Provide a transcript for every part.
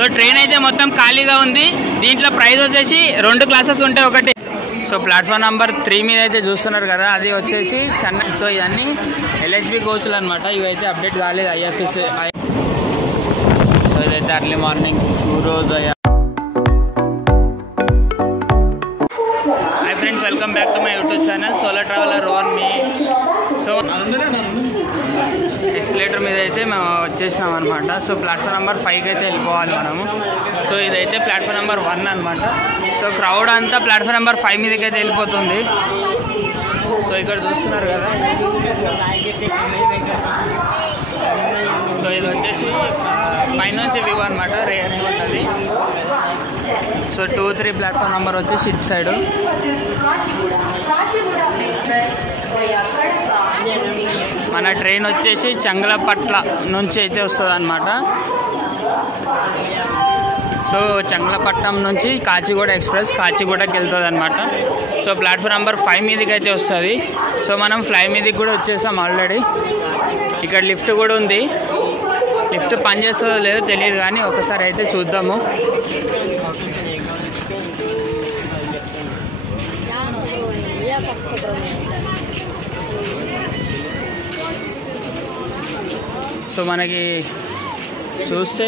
So train అయితే మొత్తం ఖాళీగా ఉంది. దీంట్లో ప్రైస్ వచ్చేసి 2 క్లాసెస్ ఉంటాయి ఒకటి. సో ప్లాట్ఫామ్ నెంబర్ 3 మీద అయితే చూస్తున్నారు కదా, అది వచ్చేసి చెన్నై. సో ఇవన్నీ LHB కోచ్లు అనమాట. ఇవైతే అప్డేట్ కాలేదు IFS. సో ఇదైతే early morning Suryodaya. Hi friends, welcome back to my YouTube channel solo traveller own me. So escalator మీద అయితే మేము వచ్చేసినాం అనమాట. సో ప్లాట్ఫామ్ నెంబర్ 5కి అయితే వెళ్ళిపోవాలి మనము. సో ఇదైతే ప్లాట్ఫామ్ నెంబర్ 1 అనమాట. సో క్రౌడ్ అంతా ప్లాట్ఫామ్ నెంబర్ 5 మీదకి అయితే వెళ్ళిపోతుంది. సో ఇక్కడ చూస్తున్నారు కదా. సో ఇది వచ్చేసి పైనుంచి వ్యూ అనమాట, రేర్ ఉంటుంది. సో 2-3 ప్లాట్ఫామ్ నెంబర్ వచ్చేసి ఇటు సైడు. మన ట్రైన్ వచ్చేసి చంగలపట్ల నుంచి అయితే వస్తుంది అనమాట. సో చంగలపట్నం నుంచి కాచిగూడ ఎక్స్ప్రెస్ కాచిగూడకి వెళ్తుంది అనమాట. సో ప్లాట్ఫామ్ నెంబర్ 5 మీదకి అయితే వస్తుంది. సో మనం ఫ్లై మీదకి కూడా వచ్చేసాం ఆల్రెడీ. ఇక్కడ లిఫ్ట్ కూడా ఉంది. లిఫ్ట్ పనిచేస్తుందో లేదో తెలియదు కానీ ఒకసారి అయితే చూద్దాము. సో మనకి చూస్తే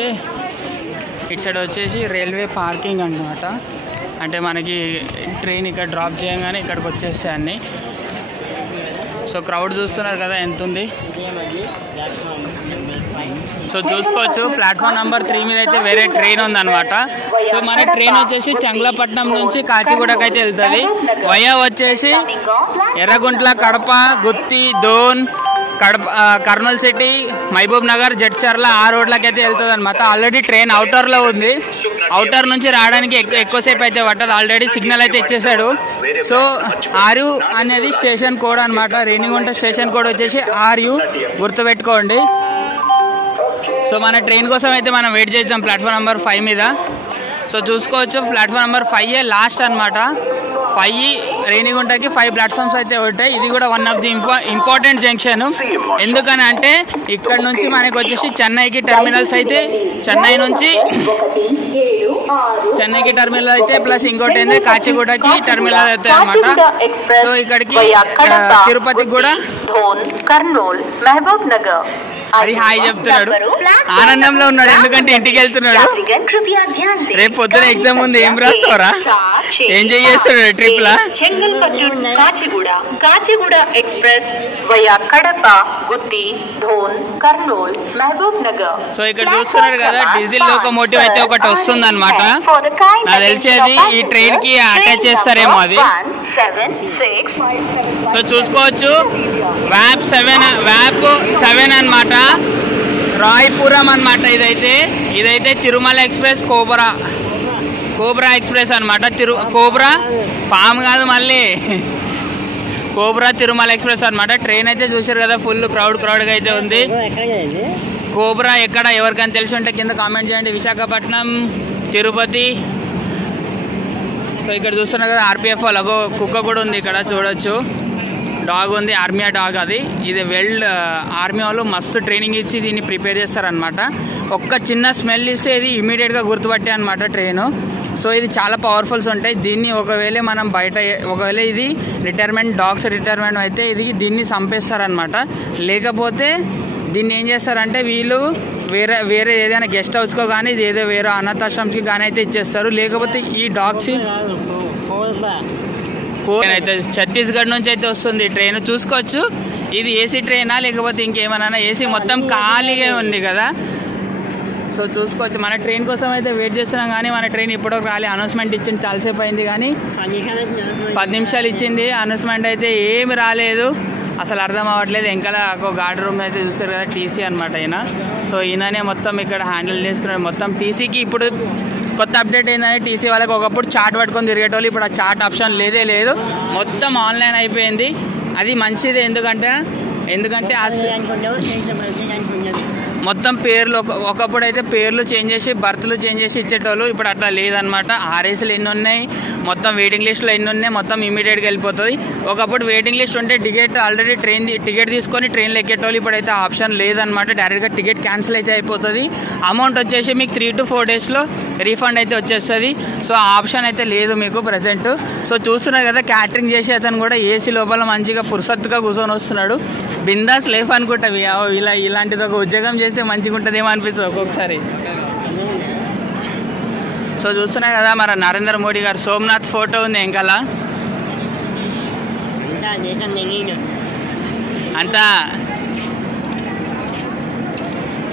ఇటు సైడ్ వచ్చేసి రైల్వే పార్కింగ్ అన్నమాట. అంటే మనకి ట్రైన్ ఇక్కడ డ్రాప్ చేయగానే ఇక్కడికి వచ్చేస్తాయి అన్నీ. సో క్రౌడ్ చూస్తున్నారు కదా ఎంత ఉంది. సో చూసుకోవచ్చు ప్లాట్ఫామ్ నెంబర్ 3 మీద అయితే వేరే ట్రైన్ ఉందన్నమాట. సో మన ట్రైన్ వచ్చేసి చంగలపట్నం నుంచి కాచిగూడకి అయితే వెళ్తుంది. వయా వచ్చేసి ఎర్రగుంట్ల, కడప, గుత్తి, దోన్, కర్నూలు సిటీ, మహబూబ్ నగర్, జడ్చర్ల ఆ రోడ్లకి అయితే వెళ్తుంది అనమాట. ఆల్రెడీ ట్రైన్ అవుటర్లో ఉంది. అవుటర్ నుంచి రావడానికి ఎక్కువసేపు అయితే పట్టదు. ఆల్రెడీ సిగ్నల్ అయితే ఇచ్చేసాడు. సో 6 అనేది స్టేషన్ కోడ్ అనమాట. రేణిగుంట స్టేషన్ కోడ్ వచ్చేసి 6 గుర్తుపెట్టుకోండి. సో మన ట్రైన్ కోసం అయితే మనం వెయిట్ చేద్దాం ప్లాట్ఫామ్ నెంబర్ 5 మీద. సో చూసుకోవచ్చు ప్లాట్ఫామ్ నెంబర్ 5 లాస్ట్ అనమాట. 5 రేణిగుంటకి 5 ప్లాట్ఫామ్స్ అయితే ఉంటాయి. ఇది కూడా one of the important junction. ఎందుకని అంటే ఇక్కడ నుంచి మనకి వచ్చేసి చెన్నైకి టెర్మినల్స్ అయితే చెన్నైకి టెర్మినల్ అయితే ప్లస్ ఇంకోటి ఏంటంటే కాచిగూడకి టెర్మినల్ అయితే అనమాట. సో ఇక్కడికి తిరుపతికి కూడా కర్నూలు, మహబూబ్ నగర్. అది హాయ్ చెప్తున్నాడు, ఆనందంలో ఉన్నాడు. ఎందుకంటే ఇంటికి వెళ్తున్నాడు. రేపు పొద్దున ఎగ్జామ్ ఉంది. ఏం రాస్తావరా? ఎంజాయ్ చేస్తాడు ట్రిప్ లా. చెంగల్పట్టు కాచిగూడ, కాచిగూడ ఎక్స్ప్రెస్ వయా కడప, గుత్తి, ధోన్, కర్నూలు, మహబూబ్ నగర్. సో ఇక్కడ చూస్తున్నారు కదా డీజిల్ లోకోమోటివ్ అయితే ఒకటి వస్తుంది అనమాట. నాకు తెలిసేది ఈ ట్రైన్ కి అటాచ్ చేస్తారేమో అది. సో చూసుకోవచ్చు వ్యాప్ 7 అనమాట. రాయపురం అనమాట. ఇదైతే తిరుమల ఎక్స్ప్రెస్ కోబ్రా ఎక్స్ప్రెస్ అనమాట. కోబ్రా పాము కాదు మళ్ళీ, కోబ్రా తిరుమల ఎక్స్ప్రెస్ అనమాట. ట్రైన్ అయితే చూసారు కదా, ఫుల్ క్రౌడ్గా అయితే ఉంది. కోబ్రా ఎక్కడ ఎవరికైనా తెలిసి ఉంటే కింద కామెంట్ చేయండి. విశాఖపట్నం, తిరుపతి. సో ఇక్కడ చూస్తున్నారు కదా RPF వాళ్ళకు కుక్క కూడా ఉంది. ఇక్కడ చూడొచ్చు డాగ్ ఉంది, ఆర్మీ డాగ్. ఇది ఆర్మీ వాళ్ళు మస్తు ట్రైనింగ్ ఇచ్చి దీన్ని ప్రిపేర్ చేస్తారనమాట. ఒక్క చిన్న స్మెల్ ఇస్తే ఇది ఇమీడియట్గా గుర్తుపట్టే అనమాట ట్రైను. సో ఇది చాలా పవర్ఫుల్స్ ఉంటాయి. దీన్ని ఒకవేళ మనం ఒకవేళ ఇది డాగ్స్ రిటైర్మెంట్ అయితే దీన్ని చంపేస్తారనమాట. లేకపోతే దీన్ని ఏం చేస్తారంటే వీళ్ళు వేరే ఏదైనా గెస్ట్ హౌస్కో కానీ ఇది ఏదో వేరే అనాథాశ్రమ్స్కి కానీ అయితే ఇచ్చేస్తారు. లేకపోతే ఈ డాగ్స్ అయితే ఛత్తీస్గఢ్ నుంచి అయితే వస్తుంది ట్రైన్. చూసుకోవచ్చు ఇది ఏసీ ట్రైనా లేకపోతే ఇంకేమన్నా. ఏసీ మొత్తం ఖాళీగా ఉంది కదా. సో చూసుకోవచ్చు మన ట్రైన్ కోసం అయితే వెయిట్ చేస్తున్నాం కానీ మన ట్రైన్ ఇప్పటివరకు రాలే. అనౌన్స్మెంట్ ఇచ్చింది చాలాసేపు అయింది కానీ 10 నిమిషాలు ఇచ్చింది. అనౌన్స్మెంట్ అయితే ఏమి రాలేదు. అసలు అర్థం అవ్వట్లేదు. వెంకల ఒక గార్డ్ రూమ్ అయితే చూస్తారు కదా, TC అనమాట ఈయన. సో ఈయననే మొత్తం ఇక్కడ హ్యాండిల్ చేసుకున్నాడు మొత్తం. TCకి ఇప్పుడు కొత్త అప్డేట్ ఏంటంటే TC వాళ్ళకి ఒకప్పుడు చార్ట్ పట్టుకొని తిరిగేటోళ్ళు, ఇప్పుడు ఆ చార్ట్ ఆప్షన్ లేదు. మొత్తం ఆన్లైన్ అయిపోయింది. అది మంచిది. ఎందుకంటే మొత్తం పేర్లు ఒకప్పుడు అయితే పేర్లు చేంజ్ చేసి బర్త్లు చేంజ్ చేసి ఇచ్చేటోళ్ళు. ఇప్పుడు అట్లా లేదనమాట. ఆర్ఎస్లు ఎన్ని ఉన్నాయి, మొత్తం వెయిటింగ్ లిస్ట్లో ఎన్ని ఉన్నాయి, మొత్తం ఇమీడియట్గా వెళ్ళిపోతుంది. ఒకప్పుడు వెయిటింగ్ లిస్ట్ ఉంటే టికెట్ ఆల్రెడీ టికెట్ తీసుకొని ట్రైన్లో ఎక్కేటోళ్ళు. ఇప్పుడైతే ఆప్షన్ లేదనమాట. డైరెక్ట్గా టికెట్ క్యాన్సిల్ అయితే అయిపోతుంది. అమౌంట్ వచ్చేసి మీకు 3 to 4 డేస్లో రీఫండ్ అయితే వచ్చేస్తుంది. సో ఆ ఆప్షన్ అయితే లేదు మీకు ప్రజెంట్. సో చూస్తున్నారు కదా, క్యాటరింగ్ చేసి అతను కూడా ఏసీ లోపల మంచిగా పురుసత్తుగా కూర్చొని వస్తున్నాడు. బిందాస్ లైఫ్ అనుకుంటావి. ఇలాంటిది ఒక ఉద్యోగం చేస్తే మంచిగా ఉంటుందేమో అనిపిస్తుంది ఒక్కొక్కసారి. సో చూస్తున్నాయి కదా, మన నరేంద్ర మోడీ గారు సోమనాథ్ ఫోటో ఉంది వెనకాల. అంతా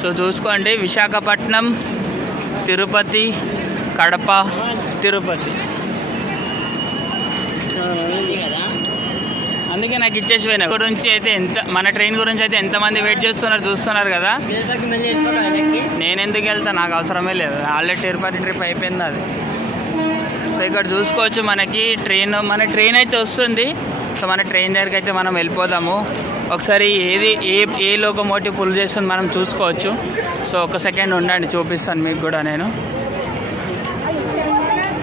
సో చూసుకోండి, విశాఖపట్నం, తిరుపతి, కడప, తిరుపతి. అందుకే నాకు ఇచ్చేసి పోయినా గురించి అయితే మన ట్రైన్ గురించి అయితే ఎంతమంది వెయిట్ చేస్తున్నారు చూస్తున్నారు కదా. నేను ఎందుకు వెళ్తా, నాకు అవసరమే లేదు. ఆల్రెడీ తిరుపతి ట్రిప్ అయిపోయింది అది. సో ఇక్కడ చూసుకోవచ్చు మనకి మన ట్రైన్ అయితే వస్తుంది. సో మన ట్రైన్ దగ్గరికి అయితే మనం వెళ్ళిపోదాము. ఒకసారి ఏ లోకోమోటివ్ పుల్ చేస్తుంది మనం చూసుకోవచ్చు. సో ఒక సెకండ్ ఉండండి, చూపిస్తాను మీకు కూడా నేను.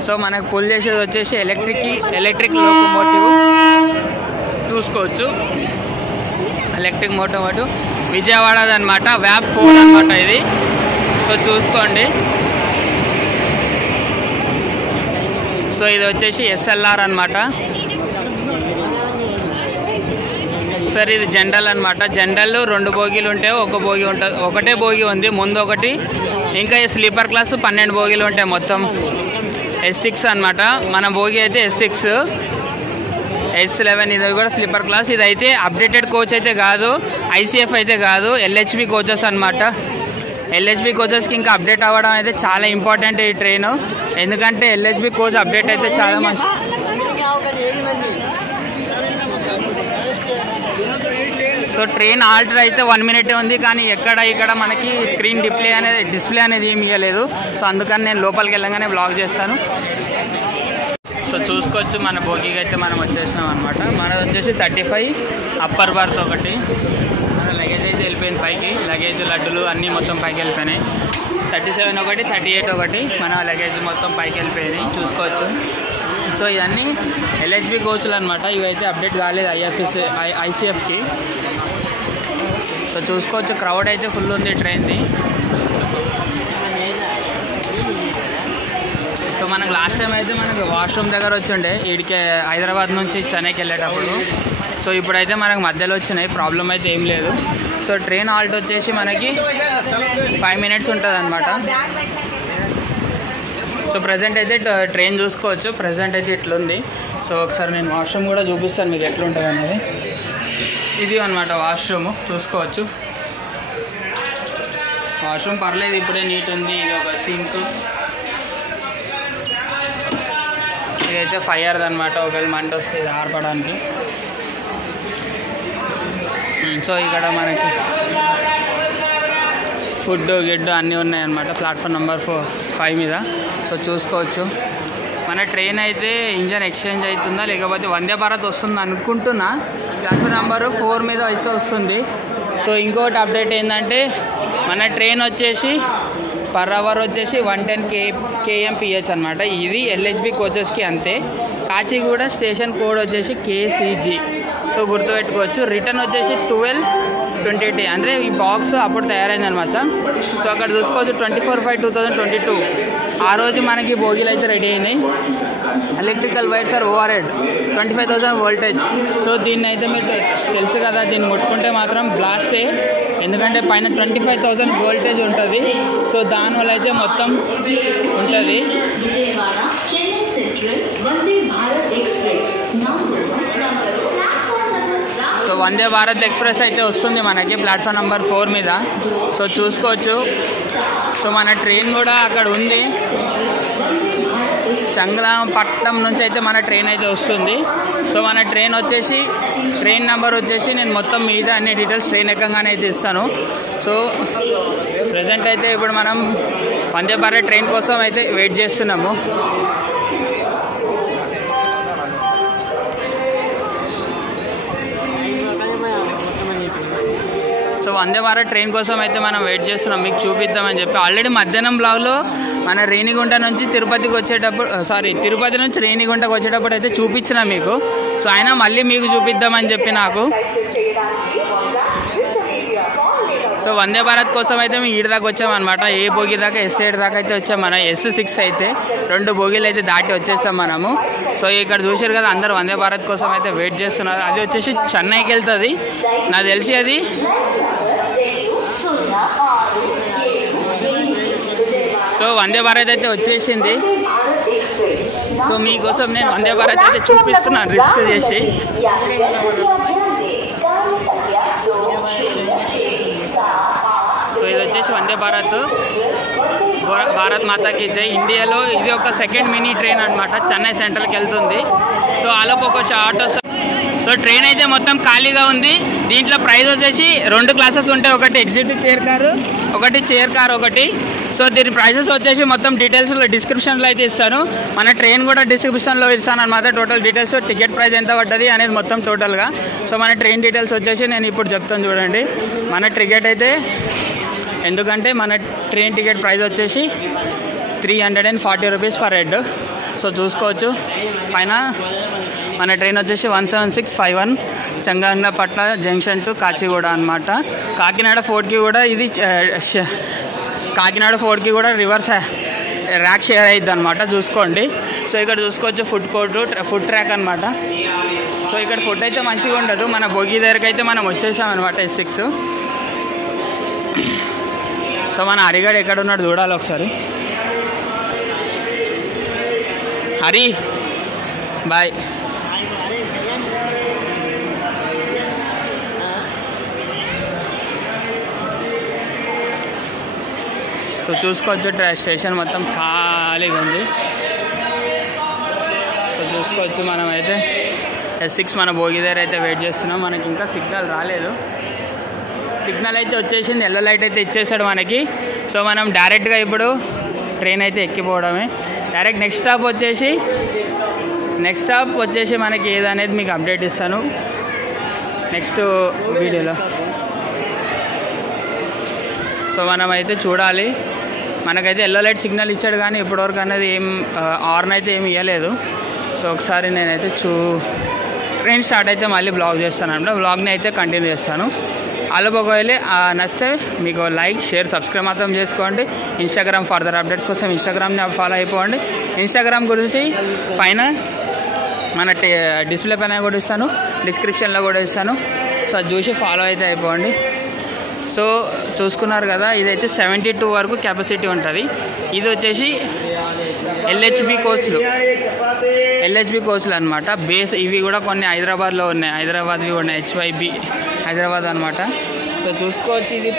సో మనకు పుల్ చేసేది వచ్చేసి ఎలక్ట్రిక్ లోకోమోటివ్ చూసుకోవచ్చు. ఎలక్ట్రిక్ లోకోమోటివ్ విజయవాడది అనమాట. వ్యాప్ 4 అనమాట ఇది. సో చూసుకోండి. సో ఇది వచ్చేసి SLR అనమాట. సార్ ఇది జనరల్ అనమాట. జనరల్ 2 బోగీలు ఉంటాయి, 1 బోగి ఉంటుంది. ఒకటే బోగి ఉంది, ముందు ఒకటి. ఇంకా స్లీపర్ క్లాస్ 12 బోగీలు ఉంటాయి మొత్తం. S6 అనమాట. మన బోగి అయితే S6, S11. ఇది కూడా స్లీపర్ క్లాస్. ఇదైతే అప్డేటెడ్ కోచ్ అయితే కాదు, ICF అయితే కాదు, LHB కోచెస్ అనమాట. LHB కోచెస్కి ఇంకా అప్డేట్ అవ్వడం అయితే చాలా ఇంపార్టెంట్ ఈ ట్రైన్. ఎందుకంటే LHB కోచ్ అప్డేట్ అయితే చాలా మంచి. సో ట్రైన్ ఆల్టర్ అయితే 1 minute ఉంది, కానీ ఇక్కడ మనకి స్క్రీన్ డిస్ప్లే అనేది ఏమి ఇవ్వలేదు. సో అందుకని నేను లోపలికి వెళ్ళగానే బ్లాగ్ చేస్తాను. సో చూసుకోవచ్చు, మన బోగికి అయితే మనం వచ్చేసినాం అనమాట. మనది వచ్చేసి 35 అప్పర్ బర్త్ ఒకటి. మన లగేజ్ అయితే వెళ్ళిపోయింది పైకి. లగేజ్ లడ్డులు అన్నీ మొత్తం పైకి వెళ్ళిపోయినాయి. 37 ఒకటి, 38 ఒకటి. మన లగేజ్ మొత్తం పైకి వెళ్ళిపోయినాయి చూసుకోవచ్చు. సో ఇవన్నీ LHB కోచ్లు అనమాట. ఇవైతే అప్డేట్ కాలేదు ICFకి. సో చూసుకోవచ్చు, క్రౌడ్ అయితే ఫుల్ ఉంది ట్రైన్ది. సో మనకు లాస్ట్ టైం అయితే మనకు వాష్రూమ్ దగ్గర వచ్చిండే వీడికి హైదరాబాద్ నుంచి చెన్నైకి వెళ్ళేటప్పుడు. సో ఇప్పుడైతే మనకు మధ్యలో వచ్చినాయి, ప్రాబ్లం అయితే ఏం లేదు. సో ట్రైన్ హాల్ట్ వచ్చేసి మనకి 5 minutes ఉంటుంది అనమాట. సో ప్రజెంట్ అయితే ట్రైన్ చూసుకోవచ్చు. ప్రజెంట్ అయితే ఇట్లుంది. సో ఒకసారి నేను వాష్రూమ్ కూడా చూపిస్తాను మీకు ఎట్లుంటుంది అనేది. ఇది అనమాట వాష్రూమ్ చూసుకోవచ్చు. వాష్రూమ్ పర్లేదు, ఇప్పుడే నీట్ ఉంది. ఇది ఒక సింక్. ఇదైతే ఫైర్ది అనమాట, ఒకవేళ మంట వస్తే ఇది ఆర్పడానికి. సో ఇక్కడ మనకి ఫుడ్ గిడ్డు అన్నీ ఉన్నాయన్నమాట ప్లాట్ఫామ్ నెంబర్ 5 మీద. సో చూసుకోవచ్చు, మన ట్రైన్ అయితే ఇంజన్ ఎక్స్చేంజ్ అవుతుందా లేకపోతే వందే భారత్ వస్తుంది అనుకుంటున్నా. ప్లాట్ఫామ్ నెంబర్ 4 మీద అయితే వస్తుంది. సో ఇంకోటి అప్డేట్ ఏంటంటే మన ట్రైన్ వచ్చేసి పర్ అవర్ వచ్చేసి 110 kmph అనమాట. ఇది LHB కోచెస్కి అంతే. కాచిగూడ స్టేషన్ కోడ్ వచ్చేసి KCG. సో గుర్తుపెట్టుకోవచ్చు. రిటర్న్ వచ్చేసి 12:20 అంటే ఈ బాక్స్ అప్పుడు తయారైంది అనమాట. సో అక్కడ చూసుకోవచ్చు 24/5/2022 ఆ రోజు మనకి బోగీలు అయితే రెడీ అయినాయి. Electrical wires are overhead 25,000 voltage. So దీన్ని అయితే మీరు తెలుసు కదా, దీన్ని ముట్టుకుంటే మాత్రం బ్లాస్టే. ఎందుకంటే పైన 25,000 వోల్టేజ్ ఉంటుంది. సో దానివల్ల అయితే మొత్తం ఉంటుంది. సో వందే భారత్ ఎక్స్ప్రెస్ అయితే వస్తుంది మనకి ప్లాట్ఫామ్ నెంబర్ 4 మీద. సో చూసుకోవచ్చు. సో మన ట్రైన్ కూడా అక్కడ ఉంది. చంగలాపట్నం నుంచి అయితే మన ట్రైన్ అయితే వస్తుంది. సో మన ట్రైన్ వచ్చేసి ట్రైన్ నెంబర్ వచ్చేసి నేను మొత్తం మీద అన్ని డీటెయిల్స్ ట్రైన్ ఎక్కగానే అయితే ఇస్తాను. సో ప్రజెంట్ అయితే ఇప్పుడు మనం వందే భారత్ ట్రైన్ కోసం అయితే వెయిట్ చేస్తున్నాము. సో వందే భారత్ ట్రైన్ కోసం అయితే మనం వెయిట్ చేస్తున్నాం, మీకు చూపిద్దామని చెప్పి. ఆల్రెడీ మధ్యాహ్నం బ్లాగ్లో మన రేణిగుంట నుంచి తిరుపతికి వచ్చేటప్పుడు తిరుపతి నుంచి రేణిగుంటకు వచ్చేటప్పుడు అయితే చూపించిన మీకు. సో అయినా మళ్ళీ మీకు చూపిద్దామని చెప్పి నాకు. సో వందే భారత్ కోసం అయితే మేము ఈడ దాకా వచ్చామన్నమాట. ఏ బోగి దాకా S8 దాకా అయితే వచ్చాం. మనం S6 అయితే 2 బోగీలు అయితే దాటి వచ్చేస్తాం మనము. సో ఇక్కడ చూసారు కదా, అందరూ వందే భారత్ కోసం అయితే వెయిట్ చేస్తున్నారు. అది వచ్చేసి చెన్నైకి వెళ్తుంది నాకు తెలిసి. అది సో వందే భారత్ అయితే వచ్చేసింది. సో మీకోసం నేను వందే భారత్ అయితే చూపిస్తున్నాను రిస్క్ చేసి. సో ఇది వచ్చేసి వందే భారత్, భారత్ మాతాకి జై. ఇండియాలో ఇది ఒక సెకండ్ మినీ ట్రైన్ అనమాట, చెన్నై సెంట్రల్కి వెళ్తుంది. సో ఆలోపు ఒక ఆటో. సో ట్రైన్ అయితే మొత్తం ఖాళీగా ఉంది. దీంట్లో ప్రైస్ వచ్చేసి 2 క్లాసెస్ ఉంటాయి, ఒకటి ఎగ్జిక్యూటివ్ చైర్ కారు, ఒకటి చైర్ కార్ ఒకటి. సో దీని ప్రైసెస్ వచ్చేసి మొత్తం డీటెయిల్స్లో డిస్క్రిప్షన్లో అయితే ఇస్తాను. మన ట్రైన్ కూడా డిస్క్రిప్షన్లో ఇస్తాను అనమాట. టోటల్ డీటెయిల్స్, టికెట్ ప్రైస్ ఎంత పడ్డది అనేది మొత్తం టోటల్గా. సో మన ట్రైన్ డీటెయిల్స్ వచ్చేసి నేను ఇప్పుడు చెప్తాను చూడండి. మన టికెట్ అయితే, ఎందుకంటే మన ట్రైన్ టికెట్ ప్రైస్ వచ్చేసి 340 రూపీస్ ఫర్ హెడ్. సో చూసుకోవచ్చు పైన. మన ట్రైన్ వచ్చేసి 17651 చంగాంగపట్ల జంక్షన్ టు కాచిగూడ అనమాట. కాకినాడ ఫోర్ట్కి కూడా ఇది, కాకినాడ ఫోర్ట్కి కూడా రివర్స్ ర్యాక్ షేర్ అయ్యిద్ది అనమాట, చూసుకోండి. సో ఇక్కడ చూసుకోవచ్చు ఫుడ్ ట్రాక్ అనమాట. సో ఇక్కడ ఫుడ్ అయితే మంచిగా ఉండదు. మన బోగి దగ్గరికి అయితే మనం వచ్చేసాం అనమాట S6. సో మన హరిగాడు ఎక్కడ ఉన్నాడు చూడాలి ఒకసారి. హరి బాయ్. సో చూసుకోవచ్చు స్టేషన్ మొత్తం ఖాళీగా ఉంది. సో చూసుకోవచ్చు మనమైతే S6 మన బోగి దగ్గర అయితే వెయిట్ చేస్తున్నాం. మనకి ఇంకా సిగ్నల్ రాలేదు. సిగ్నల్ అయితే వచ్చేసింది, ఎల్లో లైట్ అయితే ఇచ్చేసాడు మనకి. సో మనం డైరెక్ట్గా ఇప్పుడు ట్రైన్ అయితే ఎక్కిపోవడమే. డైరెక్ట్ నెక్స్ట్ స్టాప్ వచ్చేసి మనకి ఏదనేది మీకు అప్డేట్ ఇస్తాను నెక్స్ట్ వీడియోలో. సో మనమైతే చూడాలి. మనకైతే ఎల్లో లైట్ సిగ్నల్ ఇచ్చాడు, కానీ ఇప్పటివరకు అనేది ఏం హార్న్ అయితే ఏమి ఇవ్వలేదు. సో ఒకసారి నేనైతే ట్రైన్ స్టార్ట్ అయితే మళ్ళీ బ్లాగ్ చేస్తాను అన్నమాట. బ్లాగ్ని అయితే కంటిన్యూ చేస్తాను. అలాగే ఒకవేళ నచ్చితే మీకు లైక్, షేర్, సబ్స్క్రైబ్ మాత్రం చేసుకోండి. ఇన్స్టాగ్రామ్ ఫర్దర్ అప్డేట్స్ కోసం ఇన్స్టాగ్రామ్ని ఫాలో అయిపోండి. ఇన్స్టాగ్రామ్ గురించి పైన మన డిస్ప్లే పైన కూడా ఇస్తాను, డిస్క్రిప్షన్లో కూడా ఇస్తాను. సో అది చూసి ఫాలో అయితే అయిపోండి. సో చూసుకున్నారు కదా, ఇదైతే 72 వరకు కెపాసిటీ ఉంటుంది. ఇది వచ్చేసి LHB కోచ్లు అనమాట. బేస్ ఇవి కూడా కొన్ని హైదరాబాద్లో ఉన్నాయి, హైదరాబాద్వి ఉన్నాయి, HYB హైదరాబాద్ అనమాట. సో చూసుకోవచ్చు, ఇది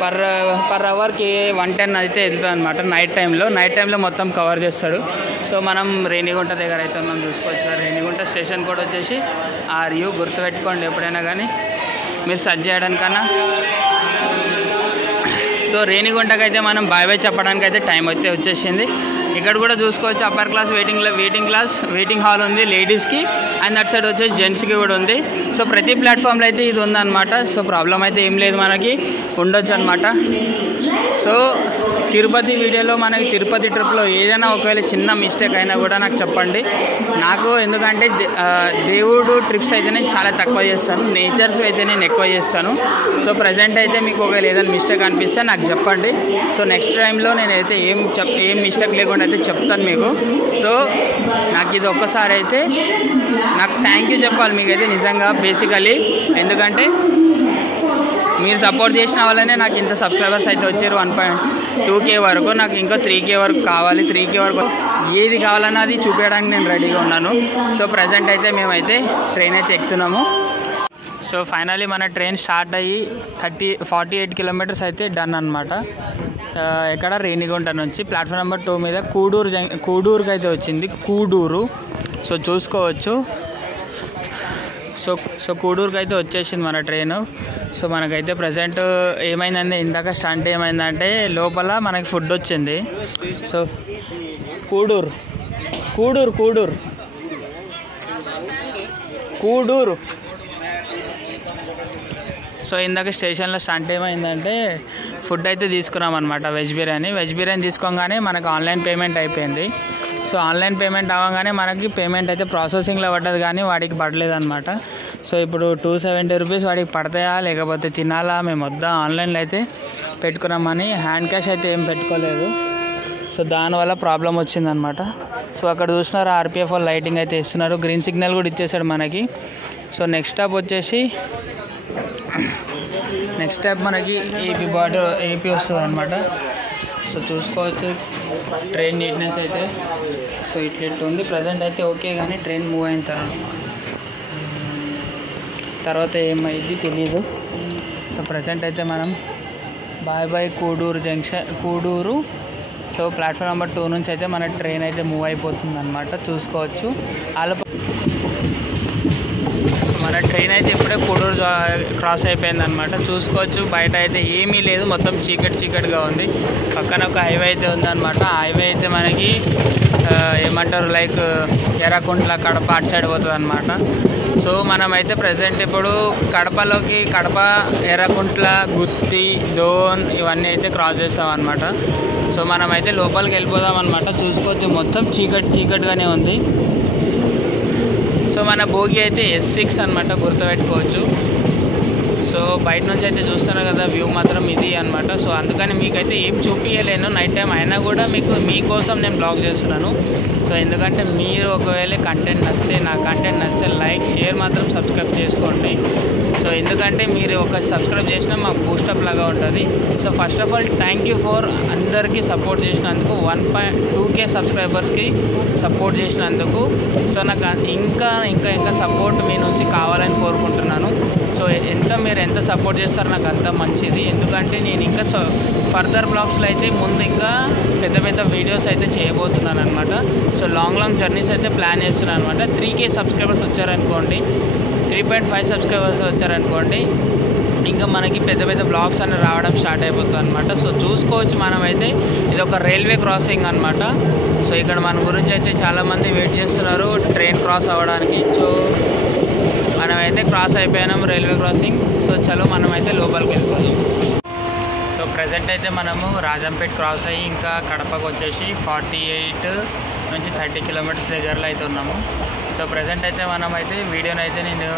పర్ అవర్కి 110 అయితే వెళ్తుంది అనమాట. నైట్ టైంలో మొత్తం కవర్ చేస్తాడు. సో మనం రేణిగుంట దగ్గర అయితే మనం చూసుకోవచ్చు కదా. రేణిగుంట స్టేషన్ కోడ్ వచ్చేసి RU, గుర్తుపెట్టుకోండి ఎప్పుడైనా కానీ మీరు సెర్చ్ చేయడానికన్నా. సో రేణిగుంటకి అయితే మనం బాయ్ చెప్పడానికి అయితే టైం అయితే వచ్చేసింది. ఇక్కడ కూడా చూసుకోవచ్చు అప్పర్ క్లాస్ వెయిటింగ్ హాల్ ఉంది లేడీస్కి, అండ్ అట్ సైడ్ వచ్చేసి జెంట్స్కి కూడా ఉంది. సో ప్రతి ప్లాట్ఫామ్లో అయితే ఇది ఉందన్నమాట. సో ప్రాబ్లం అయితే ఏం లేదు, మనకి ఉండొచ్చు అనమాట. సో తిరుపతి వీడియోలో మనకి తిరుపతి ట్రిప్లో ఏదైనా ఒకవేళ చిన్న మిస్టేక్ అయినా కూడా నాకు చెప్పండి. నాకు ఎందుకంటే దేవుడు ట్రిప్స్ అయితే నేను చాలా తక్కువ చేస్తాను, నేచర్స్ అయితే నేను ఎక్కువ చేస్తాను. సో ప్రజెంట్ అయితే మీకు ఒకవేళ ఏదైనా మిస్టేక్ అనిపిస్తే నాకు చెప్పండి. సో నెక్స్ట్ టైంలో నేనైతే ఏం మిస్టేక్ లేకుండా అయితే చెప్తాను మీకు. సో నాకు ఇది ఒక్కసారి అయితే నాకు థ్యాంక్ యూ చెప్పాలి మీకైతే నిజంగా బేసికలీ. ఎందుకంటే మీరు సపోర్ట్ చేసిన వల్లనే నాకు ఇంత సబ్స్క్రైబర్స్ అయితే వచ్చారు. 1.2K వరకు. నాకు ఇంకా 3K వరకు కావాలి. 3K వరకు ఏది కావాలన్నది చూపించడానికి నేను రెడీగా ఉన్నాను. సో ప్రజెంట్ అయితే మేమైతే ట్రైన్ అయితే ఎక్కుతున్నాము. సో ఫైనలీ మన ట్రైన్ స్టార్ట్ అయ్యి 48 కిలోమీటర్స్ అయితే డన్ అనమాట. ఎక్కడ రేణిగుంట నుంచి ప్లాట్ఫామ్ నెంబర్ 2 మీద కూడూరుకి అయితే వచ్చింది. కూడూరు. సో చూసుకోవచ్చు. సో కూడూరుకి అయితే వచ్చేసింది మన ట్రైను. సో మనకైతే ప్రజెంట్ ఏమైందంటే ఇందాక స్టంట్ ఏమైందంటే లోపల మనకి ఫుడ్ వచ్చింది. సో కూడూరు సో ఇందాక స్టేషన్లో స్టంట్ ఏమైందంటే ఫుడ్ అయితే తీసుకున్నాం అనమాట, వెజ్ బిర్యానీ తీసుకోగానే మనకు ఆన్లైన్ పేమెంట్ అయిపోయింది. సో ఆన్లైన్ పేమెంట్ అవ్వగానే మనకి పేమెంట్ అయితే ప్రాసెసింగ్లో పడ్డది కానీ వాడికి పడలేదు అనమాట. సో ఇప్పుడు 270 రూపీస్ వాడికి పడతాయా లేకపోతే తినాలా మేము వద్దా ఆన్లైన్లో అయితే పెట్టుకున్నామని, హ్యాండ్ క్యాష్ అయితే ఏం పెట్టుకోలేదు. సో దానివల్ల ప్రాబ్లం వచ్చిందనమాట. సో అక్కడ చూసినారు ఆర్పిఎఫ్ వాళ్ళు లైటింగ్ అయితే ఇస్తున్నారు, గ్రీన్ సిగ్నల్ కూడా ఇచ్చేసాడు మనకి. సో నెక్స్ట్ స్టాప్ మనకి ఏపీ బార్డర్ ఏపీ వస్తుంది అనమాట. సో చూసుకోవచ్చు ట్రైన్ నీట్నెస్ అయితే. సో ఇట్లా ఉంది ప్రజెంట్ అయితే ఓకే, కానీ ట్రైన్ మూవ్ అయిన తర్వాత ఏమైంది తెలీదు. సో ప్రజెంట్ అయితే మనం బాయ్ కూడూరు సో ప్లాట్ఫామ్ నెంబర్ 2 నుంచి అయితే మన ట్రైన్ అయితే మూవ్ అయిపోతుంది అనమాట. చూసుకోవచ్చు మన ట్రైన్ అయితే ఇప్పుడే కూడూరు క్రాస్ అయిపోయింది అనమాట. చూసుకోవచ్చు బయట అయితే ఏమీ లేదు, మొత్తం చీకటిగా ఉంది. పక్కన ఒక హైవే అయితే ఉందన్నమాట. హైవే అయితే మనకి ఏమంటారు లైక్ ఎర్రకుంట్ల కడప అటు సైడ్ పోతుంది అనమాట. సో మనమైతే ప్రజెంట్ ఇప్పుడు కడప ఎర్రకుంట్ల గుత్తి దోన్ ఇవన్నీ అయితే క్రాస్ చేస్తాం అనమాట. సో మనమైతే లోపలికి వెళ్ళిపోదాం అనమాట. చూసుకోవచ్చు మొత్తం చీకటిగానే ఉంది. సో మన బోగి అయితే S6 అనమాట, గుర్తుపెట్టుకోవచ్చు. సో బయట నుంచి అయితే చూస్తున్నారు కదా వ్యూ మాత్రం ఇది అనమాట. సో అందుకని మీకైతే ఏం చూపించలేను నైట్ టైం అయినా కూడా మీకోసం నేను బ్లాగ్ చేస్తున్నాను. సో ఎందుకంటే మీరు ఒకవేళ నా కంటెంట్ నచ్చితే లైక్ షేర్ మాత్రం సబ్స్క్రైబ్ చేసుకోండి. సో ఎందుకంటే మీరు ఒక సబ్స్క్రైబ్ చేసినా మాకు బూస్టప్ లాగా ఉంటుంది. So first of all thank you for అందరికీ సపోర్ట్ చేసినందుకు, 1.2K సబ్స్క్రైబర్స్కి సపోర్ట్ చేసినందుకు. సో నాకు ఇంకా సపోర్ట్ మీ నుంచి కావాలని కోరుకుంటున్నాను. సో మీరు ఎంత సపోర్ట్ చేస్తారో నాకు అంత మంచిది. ఎందుకంటే నేను ఇంకా ఫర్దర్ బ్లాగ్స్లో అయితే ముందు ఇంకా పెద్ద వీడియోస్ అయితే చేయబోతున్నాను అనమాట. సో లాంగ్ జర్నీస్ అయితే ప్లాన్ చేస్తున్నాను అనమాట. 3K సబ్స్క్రైబర్స్ వచ్చారనుకోండి, 3.5 సబ్స్క్రైబర్స్ వచ్చారనుకోండి, ఇంకా మనకి పెద్ద బ్లాగ్స్ అన్నీ రావడం స్టార్ట్ అయిపోతుంది అనమాట. సో చూసుకోవచ్చు మనమైతే ఇది ఒక రైల్వే క్రాసింగ్ అనమాట. సో ఇక్కడ మన గురించి అయితే చాలామంది వెయిట్ చేస్తున్నారు ట్రైన్ క్రాస్ అవ్వడానికి. సో మనమైతే క్రాస్ అయిపోయినాం రైల్వే క్రాసింగ్. సో చలో మనమైతే లోపలికి వెళ్ళిపోదాం. సో ప్రజెంట్ అయితే మనము రాజంపేట క్రాస్ అయ్యి ఇంకా కడపకు వచ్చేసి 48 నుంచి 30 కిలోమీటర్స్ దగ్గరలో అయితే ఉన్నాము. సో ప్రజెంట్ అయితే మనమైతే వీడియోని అయితే నేను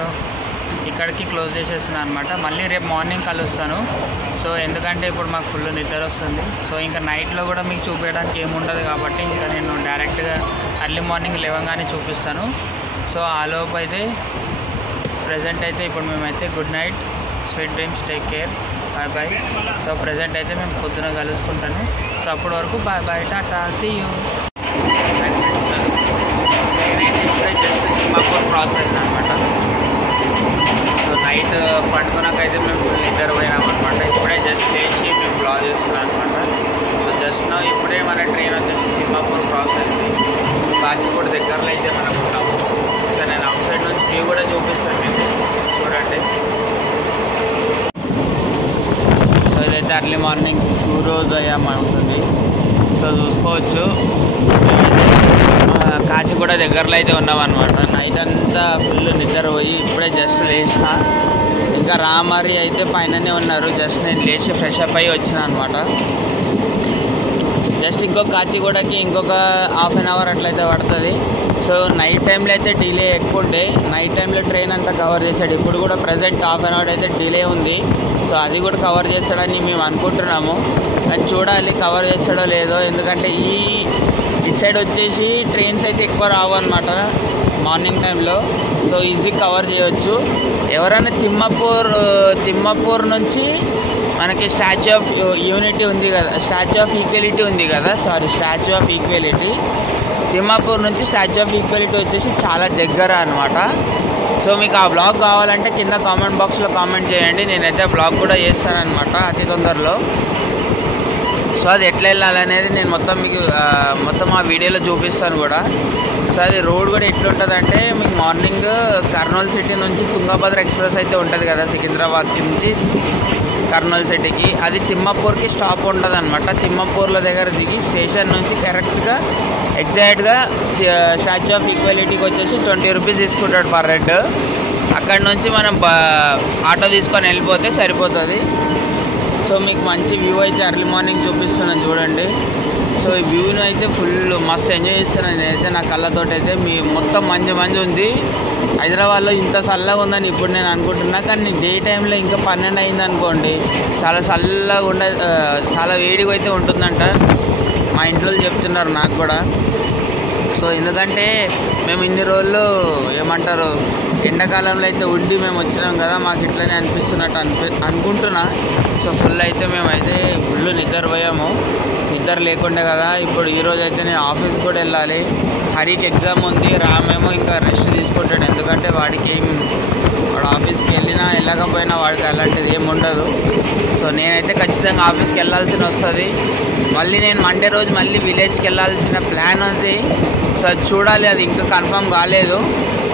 ఇక్కడికి క్లోజ్ చేసేస్తున్నాను అనమాట. మళ్ళీ రేపు మార్నింగ్ కలుస్తాను. సో ఎందుకంటే ఇప్పుడు మాకు ఫుల్ నిద్ర వస్తుంది. సో ఇంకా నైట్లో కూడా మీకు చూపించడానికి ఏముండదు కాబట్టి ఇంకా నేను డైరెక్ట్గా ఎర్లీ మార్నింగ్ లేవగానే చూపిస్తాను. సో ఆలోపు అయితే ప్రజెంట్ అయితే ఇప్పుడు మేమైతే good night, sweet dreams, take care, bye. So present అయితే మేము పొద్దున కలుసుకుంటాను. సో అప్పటి వరకు బాయ్ టాటా, సీ యూ. ఇప్పుడే జస్ట్ తిమ్మాపూర్ క్రాస్ అయింది అనమాట. సో నైట్ పండుకున్నాకైతే మేము ఫుల్ నిద్ర పోయినాం అనమాట. ఇప్పుడే జస్ట్ లేచి మేము బ్లాగ్ చేస్తున్నాం అనమాట. సో జస్ట్ ఇప్పుడే మన ట్రైన్ వచ్చేసి తిమ్మాపూర్ క్రాస్ అయింది. కాచిగూడ దగ్గరలో అయితే మనకు ఉన్నాము. సో నేను అవుట్ సైడ్ నుంచి వ్యూ కూడా చూపిస్తాను మీకు, చూడండి. సో ఇదైతే ఎర్లీ మార్నింగ్ సూర్యోదయం అవుతుంది. సో చూసుకోవచ్చు కాచిగూడ దగ్గరలో అయితే ఉన్నామన్నమాట. నైట్ అంతా ఫుల్ నిద్ర పోయి ఇప్పుడే జస్ట్ లేచిన. ఇంకా రామారి అయితే పైననే ఉన్నారు. జస్ట్ నేను లేచి ఫ్రెష్ అప్ అయ్యి వచ్చిన అనమాట. జస్ట్ ఇంకొక కాచిగూడకి ఇంకొక హాఫ్ అన్ అవర్ అట్లయితే పడుతుంది. సో నైట్ టైంలో అయితే డిలే ఎక్కువ ఉండే, నైట్ టైంలో ట్రైన్ అంతా కవర్ చేశాడు. ఇప్పుడు కూడా ప్రజెంట్ హాఫ్ అన్ అవర్ అయితే డిలే ఉంది. సో అది కూడా కవర్ చేస్తాడని మేము అనుకుంటున్నాము. అది చూడాలి కవర్ చేస్తాడో లేదో. ఎందుకంటే ఇటు సైడ్ వచ్చేసి ట్రైన్స్ అయితే ఎక్కువ రావు అనమాట మార్నింగ్ టైంలో. సో ఈజీ కవర్ చేయవచ్చు. ఎవరైనా తిమ్మాపూర్ నుంచి మనకి స్టాచ్యూ ఆఫ్ యూనిటీ ఉంది కదా, స్టాచ్యూ ఆఫ్ ఈక్వాలిటీ తిమ్మాపూర్ నుంచి స్టాచ్యూ ఆఫ్ ఈక్వాలిటీ వచ్చేసి చాలా దగ్గర అనమాట. సో మీకు ఆ బ్లాగ్ కావాలంటే కింద కామెంట్ బాక్స్లో కామెంట్ చేయండి. నేనైతే బ్లాగ్ కూడా చేస్తానన్నమాట అతి తొందరలో. సో అది ఎట్లా వెళ్ళాలనేది నేను మొత్తం ఆ వీడియోలో చూపిస్తాను కూడా. సో అది రోడ్ కూడా ఎట్లుంటుందంటే మీకు మార్నింగ్ కర్నూలు సిటీ నుంచి తుంగభద్ర ఎక్స్ప్రెస్ అయితే ఉంటుంది కదా, సికింద్రాబాద్ నుంచి కర్నూలు సిటీకి. అది తిమ్మాపూర్కి స్టాప్ ఉంటుంది అనమాట. తిమ్మాపూర్లో దగ్గర దిగి స్టేషన్ నుంచి కరెక్ట్గా ఎగ్జాక్ట్గా స్టాచ్యూ ఆఫ్ ఈక్వాలిటీకి వచ్చేసి 20 రూపీస్ తీసుకుంటాడు పర్ హెడ్. అక్కడ నుంచి మనం ఆటో తీసుకొని వెళ్ళిపోతే సరిపోతుంది. సో మీకు మంచి వ్యూ అయితే ఎర్లీ మార్నింగ్ చూపిస్తున్నాను చూడండి. సో ఈ వ్యూని అయితే ఫుల్ మస్తు ఎంజాయ్ చేస్తున్నాను నేనైతే. నా కళ్ళతోటి అయితే మొత్తం మంచి ఉంది. హైదరాబాద్లో ఇంత చల్లగా ఉందని ఇప్పుడు నేను అనుకుంటున్నా, కానీ డే టైంలో ఇంకా 12 అయింది అనుకోండి, చాలా చల్లగా చాలా వేడిగా అయితే ఉంటుందంట మా ఇంట్లో చెప్తున్నారు నాకు కూడా. సో ఎందుకంటే మేము ఇన్ని రోజులు ఏమంటారు ఎండాకాలంలో అయితే ఉండి మేము వచ్చినాం కదా, మాకు ఇట్లనే అనిపిస్తున్నట్టు అనుకుంటున్నా. సో ఫుల్ అయితే మేమైతే ఫుల్ నిద్రపోయాము. నిద్ర లేకుండే కదా. ఇప్పుడు ఈరోజు అయితే నేను ఆఫీస్కి కూడా వెళ్ళాలి. హరికి ఎగ్జామ్ ఉంది, రామేమో ఇంకా రెస్ట్ తీసుకుంటాడు. ఎందుకంటే వాడు ఆఫీస్కి వెళ్ళకపోయినా వాడికి అలాంటిది ఏమి ఉండదు. సో నేనైతే ఖచ్చితంగా ఆఫీస్కి వెళ్ళాల్సి వస్తుంది. మళ్ళీ నేను మండే రోజు మళ్ళీ విలేజ్కి వెళ్ళాల్సిన ప్లాన్ ఉంది. సో అది చూడాలి, అది ఇంకా కన్ఫర్మ్ కాలేదు.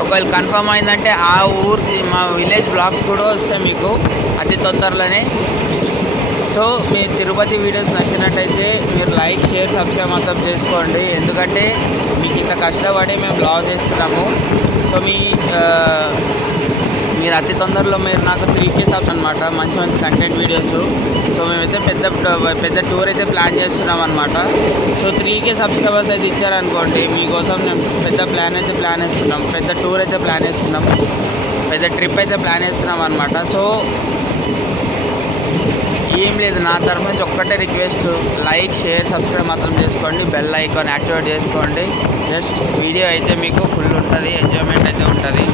ఒకవేళ కన్ఫర్మ్ అయిందంటే ఆ ఊరికి మా విలేజ్ బ్లాగ్స్ కూడా వస్తాయి మీకు అతి తొందరలోనే. సో మీ తిరుపతి వీడియోస్ నచ్చినట్టయితే మీరు లైక్, షేర్, సబ్స్క్రైబ్ మాత్రం చేసుకోండి. ఎందుకంటే మీకు ఇంత కష్టపడి మేము బ్లాగ్ చేస్తున్నాము. సో మీరు అతి తొందరలో మీరు నాకు 3K సబ్స్ అనమాట, మంచి కంటెంట్ వీడియోస్. సో మేమైతే పెద్ద టూర్ అయితే ప్లాన్ చేస్తున్నాం అనమాట. సో 3K సబ్స్క్రైబర్స్ అయితే ఇచ్చారనుకోండి, మీకోసం నేను పెద్ద ప్లాన్ వేస్తున్నాం, పెద్ద టూర్ అయితే ప్లాన్ వేస్తున్నాం, పెద్ద ట్రిప్ అయితే ప్లాన్ వేస్తున్నాం అనమాట. సో ఏం లేదు, నా తరఫు నుంచి ఒక్కటే రిక్వెస్ట్, లైక్, షేర్, సబ్స్క్రైబ్ మాత్రం చేసుకోండి, బెల్ ఐకాన్ యాక్టివేట్ చేసుకోండి. జస్ట్ వీడియో అయితే మీకు ఫుల్ ఉంటుంది, ఎంజాయ్మెంట్ అయితే ఉంటుంది.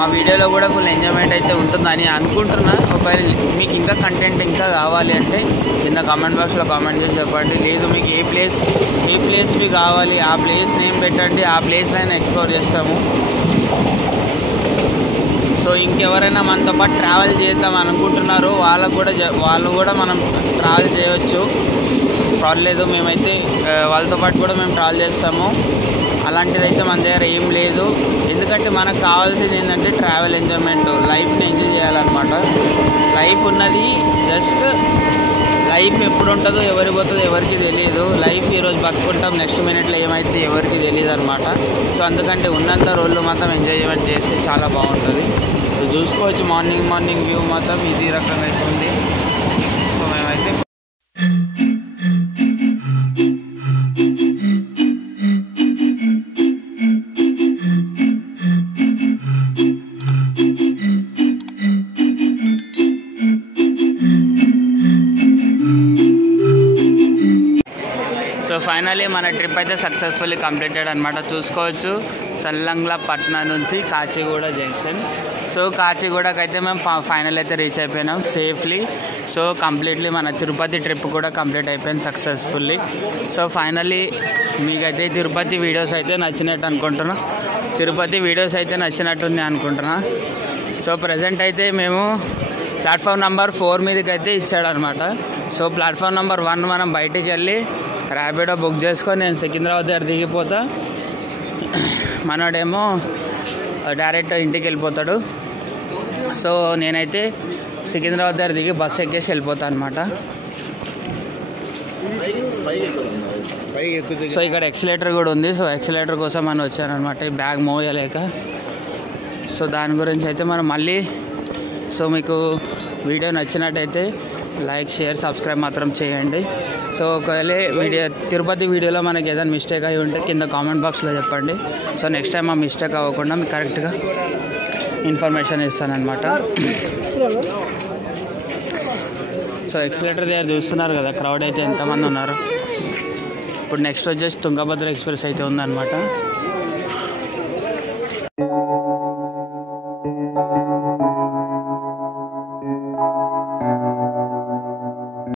ఆ వీడియోలో కూడా ఫుల్ ఎంజాయ్మెంట్ అయితే ఉంటుందని అనుకుంటున్నా. ఒకవేళ మీకు ఇంకా కంటెంట్ ఇంకా కావాలి అంటే కింద కామెంట్ బాక్స్లో కామెంట్ చేసి చెప్పండి. లేదు మీకు ఏ ప్లేస్వి కావాలి, ఆ ప్లేస్ నేమ్ పెట్టండి, ఆ ప్లేస్లో అయినా ఎక్స్ప్లోర్ చేస్తాము. సో ఇంకెవరైనా మనతో పాటు ట్రావెల్ చేద్దాం అనుకుంటున్నారో వాళ్ళు కూడా మనం ట్రావెల్ చేయవచ్చు, పర్లేదు. మేమైతే వాళ్ళతో పాటు కూడా మేము ట్రావెల్ చేస్తాము. అలాంటిదైతే మన దగ్గర ఏం లేదు. ఎందుకంటే మనకు కావాల్సింది ఏంటంటే ట్రావెల్ ఎంజాయ్మెంట్, లైఫ్ని ఎంజాయ్ చేయాలన్నమాట. లైఫ్ ఉన్నది జస్ట్ లైఫ్ ఎప్పుడు ఉంటుందో ఎవరికి పోతుందో ఎవరికి తెలియదు. లైఫ్ ఈరోజు బతుకుంటాం, నెక్స్ట్ మినిట్లో ఏమైతే ఎవరికి తెలియదు అనమాట. సో అందుకంటే ఉన్నంత రోజులు మాత్రం ఎంజాయ్మెంట్ చేస్తే చాలా బాగుంటుంది. సో చూసుకోవచ్చు మార్నింగ్ వ్యూ మాత్రం ఇది రకంగా అయితే ఉంది. సో మేమైతే ఫైనలీ మన ట్రిప్ అయితే సక్సెస్ఫుల్లీ కంప్లీటెడ్ అనమాట. చూసుకోవచ్చు సల్లంగ్లపట్నం నుంచి కాచిగూడ జంక్షన్. సో కాచిగూడకి అయితే మేము ఫైనల్ అయితే రీచ్ అయిపోయినాం సేఫ్లీ. సో కంప్లీట్లీ మన తిరుపతి ట్రిప్ కూడా కంప్లీట్ అయిపోయింది సక్సెస్ఫుల్లీ. సో ఫైనలీ మీకైతే తిరుపతి వీడియోస్ అయితే నచ్చినట్టు అనుకుంటున్నా, అనుకుంటున్నా. సో ప్రజెంట్ అయితే మేము ప్లాట్ఫామ్ నెంబర్ 4 మీదకి అయితే ఇచ్చాడనమాట. సో ప్లాట్ఫామ్ నెంబర్ 1 మనం బయటికి వెళ్ళి ర్యాపిడో బుక్ చేసుకొని నేను సికింద్రాబాద్ దగ్గర దిగిపోతా, మనోడేమో డైరెక్ట్ ఇంటికి వెళ్ళిపోతాడు. సో నేనైతే సికింద్రాబాద్ దగ్గర దిగి బస్సు ఎక్కేసి వెళ్ళిపోతా అనమాట. సో ఇక్కడ ఎక్సిలేటర్ కూడా ఉంది. సో ఎక్సిలేటర్ కోసం మనం వచ్చానమాట, ఈ బ్యాగ్ మోయలేక. సో దాని గురించి అయితే మనం మళ్ళీ, సో మీకు వీడియో నచ్చినట్టయితే లైక్, షేర్, సబ్స్క్రైబ్ మాత్రం చేయండి. సో ఒకవేళ తిరుపతి వీడియోలో మనకి ఏదైనా మిస్టేక్ అయి ఉంటే కింద కామెంట్ బాక్స్లో చెప్పండి. సో నెక్స్ట్ టైం ఆ మిస్టేక్ అవ్వకుండా మీకు కరెక్ట్గా ఇన్ఫర్మేషన్ ఇస్తానన్నమాట. సో ఎక్సిలేటర్ దగ్గర చూస్తున్నారు కదా, క్రౌడ్ అయితే ఎంతమంది ఉన్నారు. ఇప్పుడు నెక్స్ట్ వచ్చేసి తుంగభద్ర ఎక్స్ప్రెస్ అయితే ఉందన్నమాట.